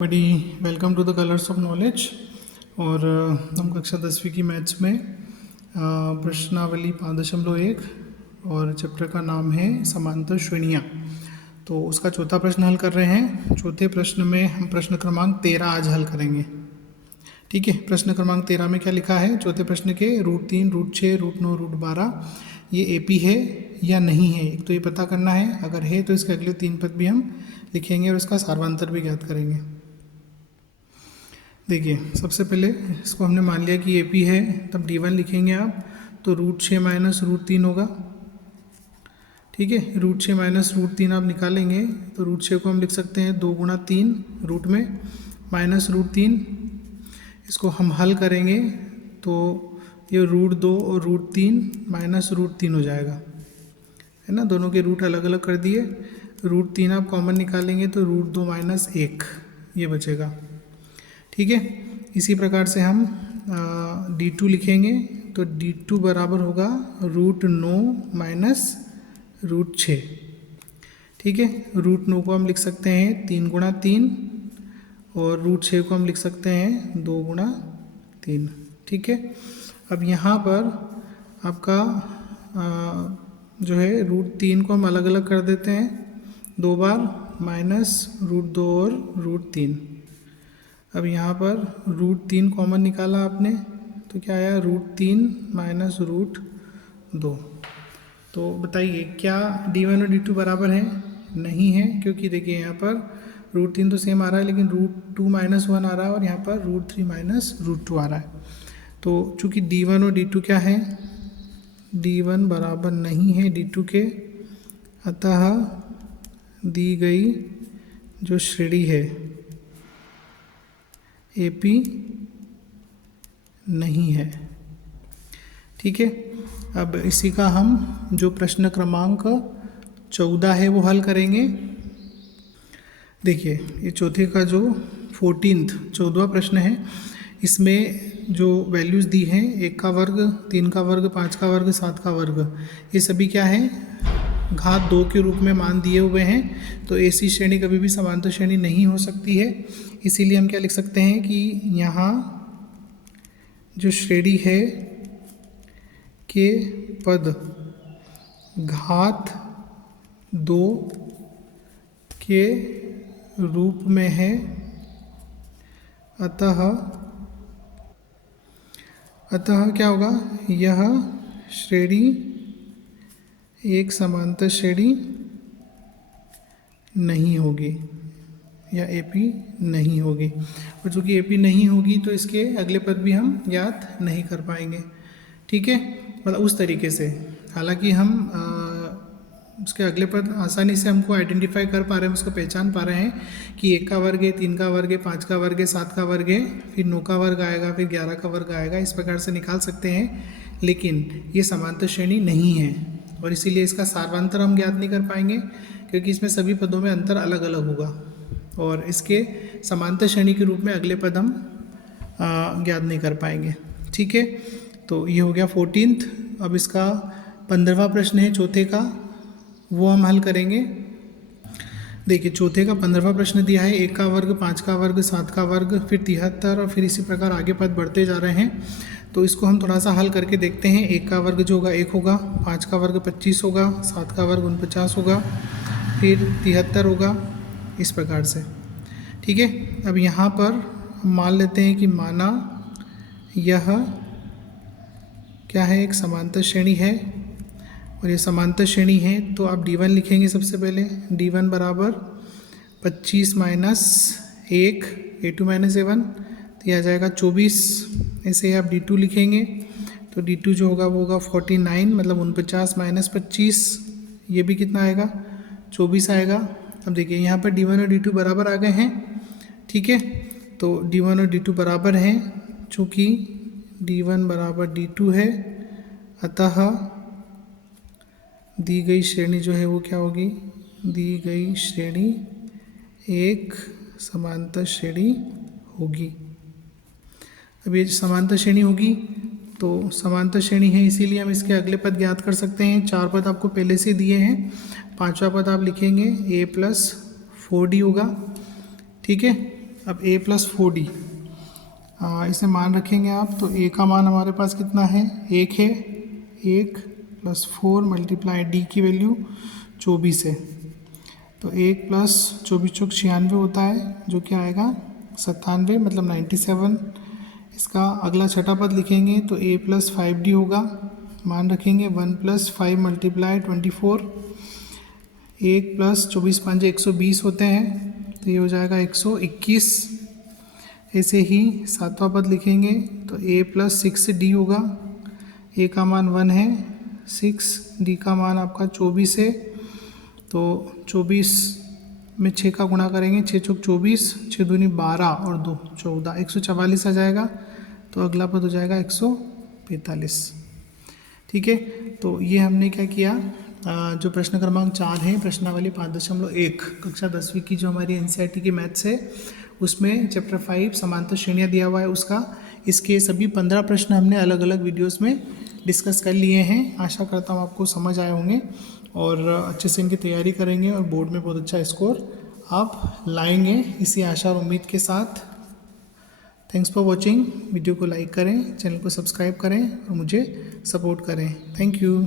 बड़ी welcome to the colours of knowledge. और हम कक्षा 10वीं की मैथ्स में प्रश्नावली 5.1 और चैप्टर का नाम है समांतर श्रेणियाँ। तो उसका चौथा प्रश्न हल कर रहे हैं। चौथे प्रश्न में हम प्रश्न क्रमांक 13 आज हल करेंगे। ठीक है, प्रश्न क्रमांक 13 में क्या लिखा है? चौथे प्रश्न के √3, √6, √9, √12 ये एपी है या नहीं है, एक तो ये पता करना है। अगर है तो इसके अगले 3 पद भी हम लिखेंगे और इसका सार्वंतर भी ज्ञात करेंगे। देखिए, सबसे पहले इसको हमने मान लिया कि एपी है, तब d1 लिखेंगे आप, तो √6 माइनस √3 होगा। ठीक है, √6 माइनस √3 आप निकालेंगे तो √6 को हम लिख सकते हैं 2 गुणा 3 रूट में माइनस √3। इसको हम हल करेंगे तो ये √2 और √3 माइनस √3 हो जाएगा, है ना। दोनों के रूट अलग अलग कर दिए। √3 आप कॉमन निकालेंगे तो √2 माइनस 1 ये बचेगा। ठीक है, इसी प्रकार से हम d2 लिखेंगे तो d2 बराबर होगा √9 माइनस √6। ठीक है, √9 को हम लिख सकते हैं 3 गुणा 3 और √6 को हम लिख सकते हैं 2 गुणा 3। ठीक है, अब यहाँ पर आपका जो है √3 को हम अलग अलग कर देते हैं 2 बार, माइनस √2 और √3। अब यहाँ पर √3 कॉमन निकाला आपने तो क्या आया? √3 माइनस √2। तो बताइए क्या d1 और d2 बराबर है? नहीं है, क्योंकि देखिए यहाँ पर √3 तो सेम आ रहा है लेकिन √2 माइनस 1 आ रहा है और यहाँ पर √3 माइनस √2 आ रहा है। तो चूँकि d1 और d2 क्या है? d1 बराबर नहीं है d2 के, अतः दी गई जो श्रेणी है एपी नहीं है। ठीक है, अब इसी का हम जो प्रश्न क्रमांक 14 है वो हल करेंगे। देखिए, ये चौथे का जो 14वां प्रश्न है, इसमें जो वैल्यूज़ दी हैं 1 का वर्ग, 3 का वर्ग, 5 का वर्ग, 7 का वर्ग, ये सभी क्या है? घात 2 के रूप में मान दिए हुए हैं। तो ऐसी श्रेणी कभी भी समांतर श्रेणी नहीं हो सकती है। इसीलिए हम क्या लिख सकते हैं कि यहाँ जो श्रेणी है के पद घात 2 के रूप में है, अतः क्या होगा? यह श्रेणी एक समांतर श्रेणी नहीं होगी या एपी नहीं होगी। और चूँकि एपी नहीं होगी तो इसके अगले पद भी हम ज्ञात नहीं कर पाएंगे। ठीक है, मतलब उस तरीके से, हालांकि हम उसके अगले पद आसानी से हमको आइडेंटिफाई कर पा रहे हैं, उसको पहचान पा रहे हैं कि 1 का वर्ग है, 3 का वर्ग है, 5 का वर्ग है, 7 का वर्ग है, फिर 9 का वर्ग आएगा, फिर 11 का वर्ग आएगा। इस प्रकार से निकाल सकते हैं, लेकिन ये समांतर श्रेणी नहीं है और इसीलिए इसका सार्वंतर हम ज्ञात नहीं कर पाएंगे, क्योंकि इसमें सभी पदों में अंतर अलग अलग होगा और इसके समांतर श्रेणी के रूप में अगले पद हम ज्ञात नहीं कर पाएंगे। ठीक है, तो ये हो गया 14th। अब इसका 15वां प्रश्न है चौथे का, वो हम हल करेंगे। देखिए, चौथे का 15वां प्रश्न दिया है 1 का वर्ग, 5 का वर्ग, 7 का वर्ग, फिर 73 और फिर इसी प्रकार आगे पद बढ़ते जा रहे हैं। तो इसको हम थोड़ा सा हल करके देखते हैं। 1 का वर्ग जो होगा 1 होगा, 5 का वर्ग 25 होगा, 7 का वर्ग 49 होगा, फिर 73 होगा, इस प्रकार से। ठीक है, अब यहाँ पर हम मान लेते हैं कि माना यह क्या है? एक समांतर श्रेणी है और ये समांतर श्रेणी है तो आप d1 लिखेंगे सबसे पहले। d1 बराबर 25 माइनस 1, a2 माइनस a1, तो यह आ जाएगा 24। ऐसे ही आप d2 लिखेंगे तो d2 जो होगा वो होगा 49, मतलब 49 माइनस 25, ये भी कितना आएगा? 24 आएगा। अब देखिए यहाँ पर d1 और d2 बराबर आ गए हैं। ठीक है, तो d1 और d2 बराबर हैं। चूँकि d1 बराबर d2 है, अतः दी गई श्रेणी जो है वो क्या होगी? दी गई श्रेणी एक समांतर श्रेणी होगी। अब ये समांतर श्रेणी होगी तो समांतर श्रेणी है, इसीलिए हम इसके अगले पद ज्ञात कर सकते हैं। 4 पद आपको पहले से दिए हैं। 5वां पद आप लिखेंगे a + 4d होगा। ठीक है, अब a प्लस 4d, इसे मान रखेंगे आप, तो a का मान हमारे पास कितना है, 1 है, 1 प्लस 4 मल्टीप्लाई d की वैल्यू 24 है, तो 1 प्लस 24 चौक 96 होता है, जो कि आएगा 97, मतलब 97। इसका अगला छठा पद लिखेंगे तो a प्लस 5d होगा, मान रखेंगे 1 प्लस 5 मल्टीप्लाई 24, 1 प्लस 24 5 120 होते हैं, तो ये हो जाएगा 121। ऐसे ही सातवां पद लिखेंगे तो a प्लस 6d होगा, a का मान 1 है, 6, d का मान आपका 24 है, तो 24 में 6 का गुणा करेंगे, 6 चौक 24, 6 दूनी 12 और 2 14, 144 आ जाएगा, तो अगला पद हो जाएगा 145। ठीक है, तो ये हमने क्या किया, जो प्रश्न क्रमांक 4 है, प्रश्नावली 5.1 कक्षा 10वीं की जो हमारी एनसीईआरटी की मैथ्स है, उसमें चैप्टर 5 समांतर श्रेणियाँ दिया हुआ है उसका, इसके सभी 15 प्रश्न हमने अलग अलग वीडियोस में डिस्कस कर लिए हैं। आशा करता हूँ आपको समझ आए होंगे और अच्छे से इनकी तैयारी करेंगे और बोर्ड में बहुत अच्छा स्कोर आप लाएंगे, इसी आशा और उम्मीद के साथ थैंक्स फॉर वॉचिंग। वीडियो को लाइक करें, चैनल को सब्सक्राइब करें और मुझे सपोर्ट करें। Thank you.